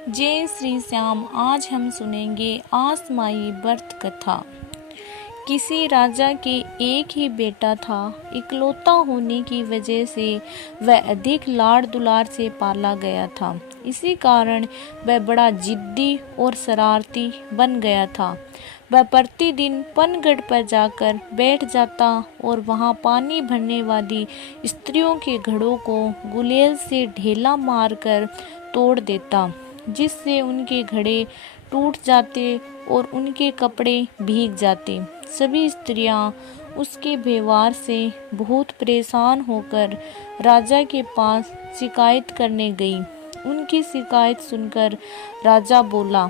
जय श्री श्याम। आज हम सुनेंगे आसमाई व्रत कथा। किसी राजा के एक ही बेटा था। इकलौता होने की वजह से वह अधिक लाड़ दुलार से पाला गया था। इसी कारण वह बड़ा जिद्दी और शरारती बन गया था। वह प्रतिदिन पनगढ़ पर जाकर बैठ जाता और वहां पानी भरने वाली स्त्रियों के घड़ों को गुलेल से ढेला मारकर तोड़ देता, जिससे उनके घड़े टूट जाते और उनके कपड़े भीग जाते। सभी स्त्रियां उसके व्यवहार से बहुत परेशान होकर राजा के पास शिकायत करने गई। उनकी शिकायत सुनकर राजा बोला,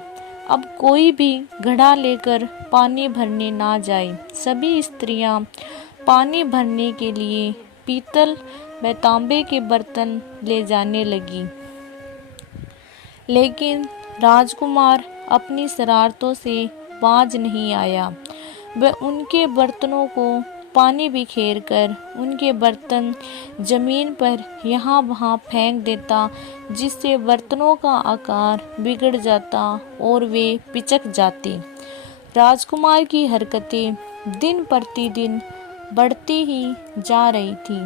अब कोई भी घड़ा लेकर पानी भरने ना जाए। सभी स्त्रियां पानी भरने के लिए पीतल व तांबे के बर्तन ले जाने लगी। लेकिन राजकुमार अपनी शरारतों से बाज नहीं आया। वह उनके बर्तनों को पानी बिखेर कर उनके बर्तन जमीन पर यहाँ वहाँ फेंक देता, जिससे बर्तनों का आकार बिगड़ जाता और वे पिचक जाते। राजकुमार की हरकतें दिन प्रतिदिन बढ़ती ही जा रही थी।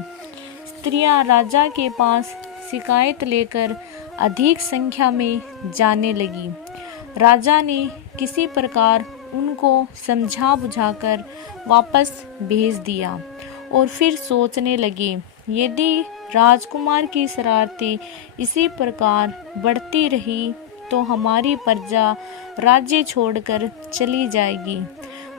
स्त्रियां राजा के पास शिकायत लेकर अधिक संख्या में जाने लगी। राजा ने किसी प्रकार उनको समझा बुझाकर वापस भेज दिया और फिर सोचने लगे, यदि राजकुमार की शरारतें इसी प्रकार बढ़ती रही तो हमारी प्रजा राज्य छोड़कर चली जाएगी।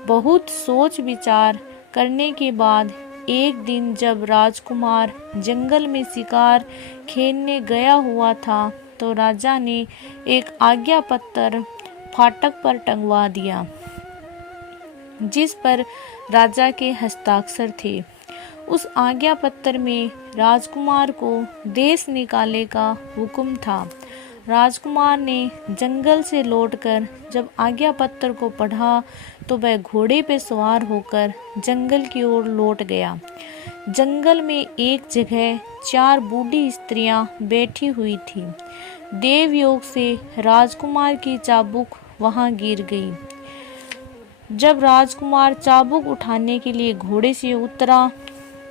बहुत सोच विचार करने के बाद एक दिन जब राजकुमार जंगल में शिकार खेलने गया हुआ था, तो राजा ने एक आज्ञा पत्र फाटक पर टंगवा दिया, जिस पर राजा के हस्ताक्षर थे। उस आज्ञा पत्र में राजकुमार को देश निकाले का हुक्म था। राजकुमार ने जंगल से लौटकर जब आज्ञा पत्र को पढ़ा तो वह घोड़े पर सवार होकर जंगल की ओर लौट गया। जंगल में एक जगह 4 बूढ़ी स्त्रियां बैठी हुई थी। देवयोग से राजकुमार की चाबुक वहां गिर गई। जब राजकुमार चाबुक उठाने के लिए घोड़े से उतरा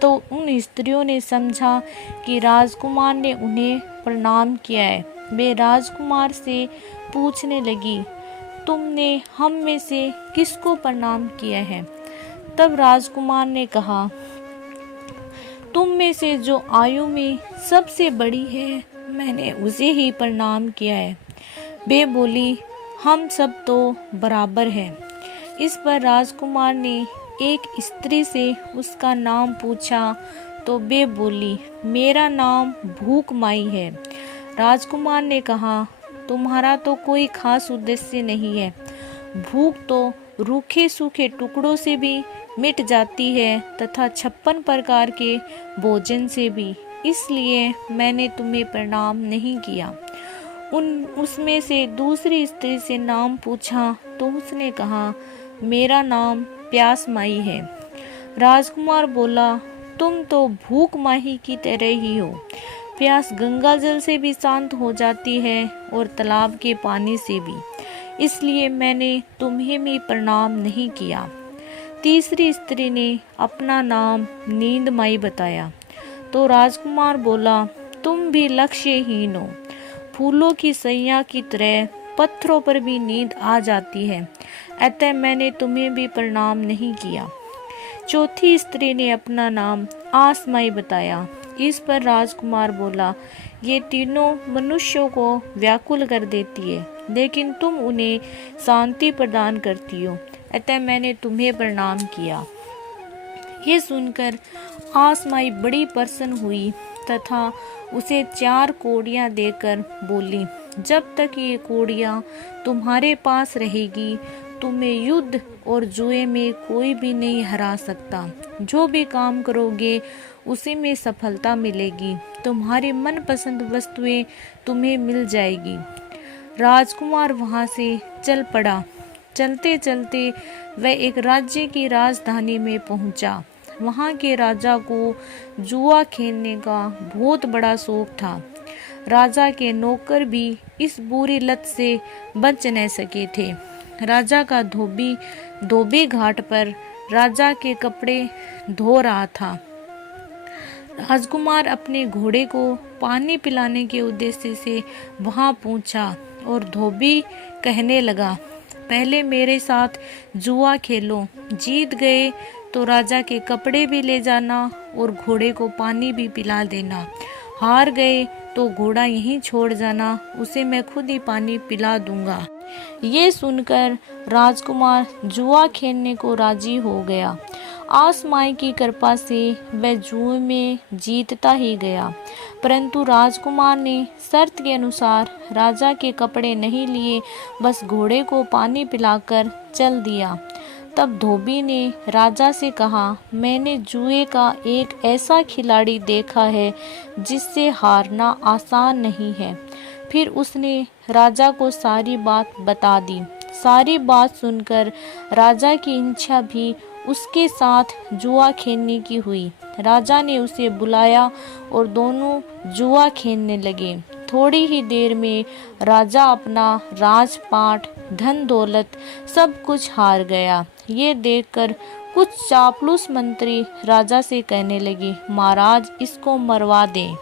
तो उन स्त्रियों ने समझा कि राजकुमार ने उन्हें प्रणाम किया है। वे राजकुमार से पूछने लगी, तुमने हम में से किसको प्रणाम किया है? तब राजकुमार ने कहा, तुम में से जो आयु में सबसे बड़ी है, मैंने उसे ही प्रणाम किया है। वे बोली, हम सब तो बराबर हैं। इस पर राजकुमार ने एक स्त्री से उसका नाम पूछा तो वे बोली, मेरा नाम भूखमाई है। राजकुमार ने कहा, तुम्हारा तो कोई खास उद्देश्य नहीं है। भूख तो रूखे सूखे टुकड़ों से भी मिट जाती है तथा 56 प्रकार के भोजन से भी, इसलिए मैंने तुम्हें प्रणाम नहीं किया। उसमें से दूसरी स्त्री से नाम पूछा तो उसने कहा, मेरा नाम प्यास माई है। राजकुमार बोला, तुम तो भूख माही की तरह ही हो। प्यास गंगा जल से भी शांत हो जाती है और तालाब के पानी से भी, इसलिए मैंने तुम्हें भी प्रणाम नहीं किया। तीसरी स्त्री ने अपना नाम नींद माई बताया तो राजकुमार बोला, तुम भी लक्ष्यहीन हो। फूलों की सैया की तरह पत्थरों पर भी नींद आ जाती है, अतः मैंने तुम्हें भी प्रणाम नहीं किया। चौथी स्त्री ने अपना नाम आसमाई बताया। इस पर राजकुमार बोला, ये तीनों मनुष्यों को व्याकुल कर देती है, लेकिन तुम उन्हें शांति प्रदान करती हो, अतः मैंने तुम्हें प्रणाम किया। ये सुनकर आसमाई बड़ी प्रसन्न हुई तथा उसे 4 कौड़ियाँ देकर बोली, जब तक ये कौड़ियाँ तुम्हारे पास रहेगी, तुम्हें युद्ध और जुए में कोई भी नहीं हरा सकता। जो भी काम करोगे उसी में सफलता मिलेगी। तुम्हारी मनपसंद वस्तुएं तुम्हें मिल जाएगी। राजकुमार वहां से चल पड़ा। चलते चलते वह एक राज्य की राजधानी में पहुंचा। वहां के राजा को जुआ खेलने का बहुत बड़ा शौक था। राजा के नौकर भी इस बुरी लत से बच न सके थे। राजा का धोबी घाट पर राजा के कपड़े धो रहा था। राजकुमार अपने घोड़े को पानी पिलाने के उद्देश्य से वहां पहुंचा और धोबी कहने लगा, पहले मेरे साथ जुआ खेलो, जीत गए तो राजा के कपड़े भी ले जाना और घोड़े को पानी भी पिला देना, हार गए तो घोड़ा यहीं छोड़ जाना, उसे मैं खुद ही पानी पिला दूंगा। ये सुनकर राजकुमार जुआ खेलने को राजी हो गया। आसमाई की कृपा से वह जुए में जीतता ही गया, परंतु राजकुमार ने शर्त के अनुसार राजा के कपड़े नहीं लिए, बस घोड़े को पानी पिलाकर चल दिया। तब धोबी ने राजा से कहा, मैंने जुए का एक ऐसा खिलाड़ी देखा है जिससे हारना आसान नहीं है। फिर उसने राजा को सारी बात बता दी। सारी बात सुनकर राजा की इच्छा भी उसके साथ जुआ खेलने की हुई। राजा ने उसे बुलाया और दोनों जुआ खेलने लगे। थोड़ी ही देर में राजा अपना राजपाट, धन दौलत सब कुछ हार गया। ये देखकर कुछ चापलूस मंत्री राजा से कहने लगे, महाराज इसको मरवा दें।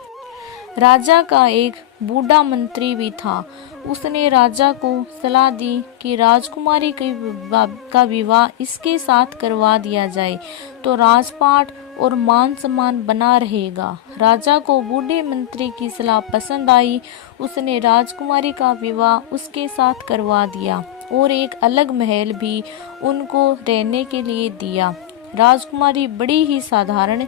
राजा का एक बूढ़ा मंत्री भी था। उसने राजा को सलाह दी कि राजकुमारी का विवाह इसके साथ करवा दिया जाए तो राजपाट और मान सम्मान बना रहेगा। राजा को बूढ़े मंत्री की सलाह पसंद आई। उसने राजकुमारी का विवाह उसके साथ करवा दिया और एक अलग महल भी उनको रहने के लिए दिया। राजकुमारी बड़ी ही साधारण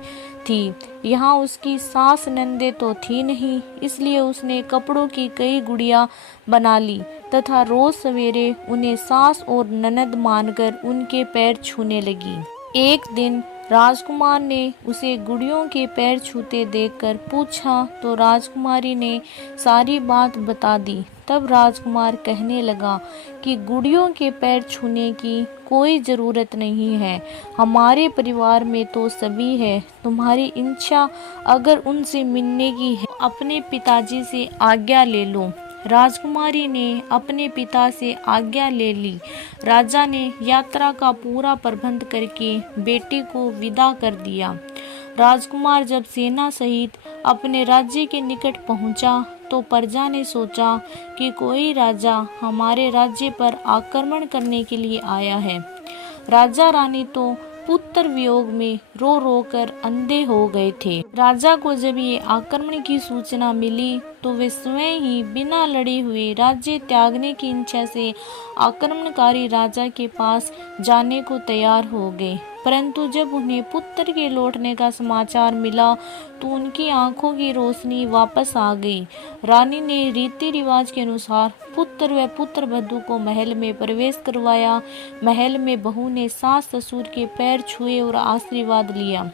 थी। यहाँ उसकी सास नंदे तो थी नहीं, इसलिए उसने कपड़ों की कई गुड़िया बना ली तथा रोज सवेरे उन्हें सास और ननद मानकर उनके पैर छूने लगी। एक दिन राजकुमार ने उसे गुड़ियों के पैर छूते देखकर पूछा तो राजकुमारी ने सारी बात बता दी। तब राजकुमार कहने लगा कि गुड़ियों के पैर छूने की कोई जरूरत नहीं है, हमारे परिवार में तो सभी है। तुम्हारी इच्छा अगर उनसे मिलने की है, अपने पिताजी से आज्ञा ले लो। राजकुमारी ने अपने पिता से आज्ञा ले ली। राजा ने यात्रा का पूरा प्रबंध करके बेटी को विदा कर दिया। राजकुमार जब सेना सहित अपने राज्य के निकट पहुंचा तो प्रजा ने सोचा कि कोई राजा हमारे राज्य पर आक्रमण करने के लिए आया है। राजा रानी तो पुत्र वियोग में रो रो कर अंधे हो गए थे। राजा को जब ये आक्रमण की सूचना मिली तो वे स्वयं ही बिना लड़े हुए राज्य त्यागने की इच्छा से आक्रमणकारी राजा के पास जाने को तैयार हो गए। परंतु जब उन्हें पुत्र के लौटने का समाचार मिला तो उनकी आंखों की रोशनी वापस आ गई। रानी ने रीति रिवाज के अनुसार पुत्र व पुत्र वधू को महल में प्रवेश करवाया। महल में बहू ने सास ससुर के पैर छुए और आशीर्वाद लिया।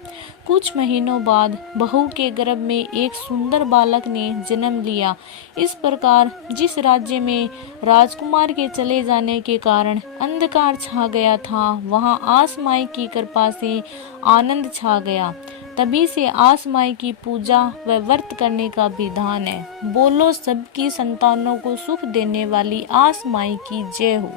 कुछ महीनों बाद बहू के गर्भ में एक सुंदर बालक ने जन्म लिया। इस प्रकार जिस राज्य में राजकुमार के चले जाने के कारण अंधकार छा गया था, वहां आसमाई की कृपा से आनंद छा गया। तभी से आसमाई की पूजा व व्रत करने का विधान है। बोलो सबकी संतानों को सुख देने वाली आसमाई की जय हो।